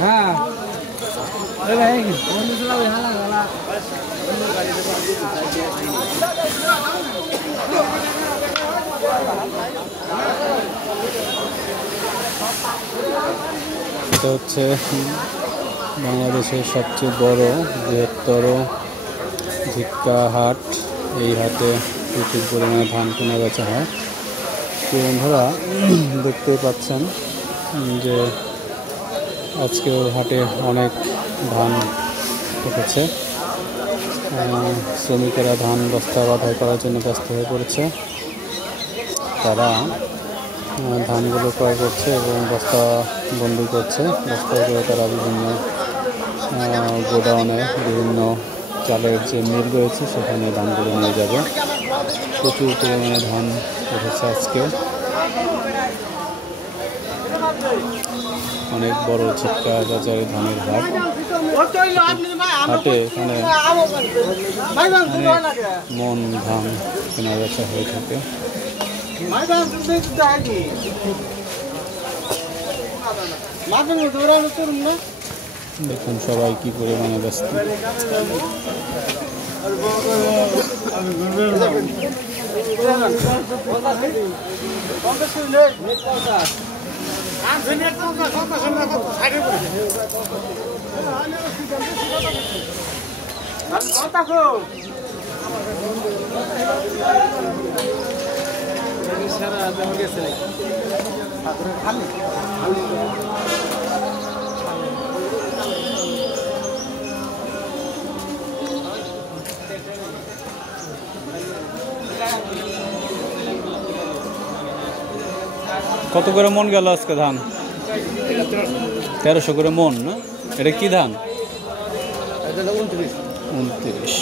হ্যাঁ এটা হচ্ছে বাংলাদেশের সবচেয়ে বড় বৃহত্তর ঝিক্কা হাট। এই হাটে প্রচুর পরিমাণে ধান কেনা বেচা হয়। তো বন্ধুরা দেখতে পাচ্ছেন যে আজকেও হাটে অনেক ধান উঠেছে। শ্রমিকেরা ধান বস্তা বাঁধাই করার জন্য ব্যস্ত হয়ে পড়েছে। তারা ধানগুলো ক্রয় করছে এবং বস্তা বন্দি করছে। বস্তা করে তারা বিভিন্ন গোডাউনে বিভিন্ন চালের যে মিল রয়েছে সেখানে ধানগুলো নিয়ে যাবে। প্রচুর পরিমাণে ধান উঠেছে আজকে। অনেক বড় ঝিক্কা বাজারে ধানের হাট। হাটে এখানে মন ধান কেনা বেচা হয়ে থাকে। দেখুন সবাই কি পরিমাণে ব্যস্ত। কত করে মন গেল আজকে ধান? 1300 করে মন না? এটা কি ধান? 29।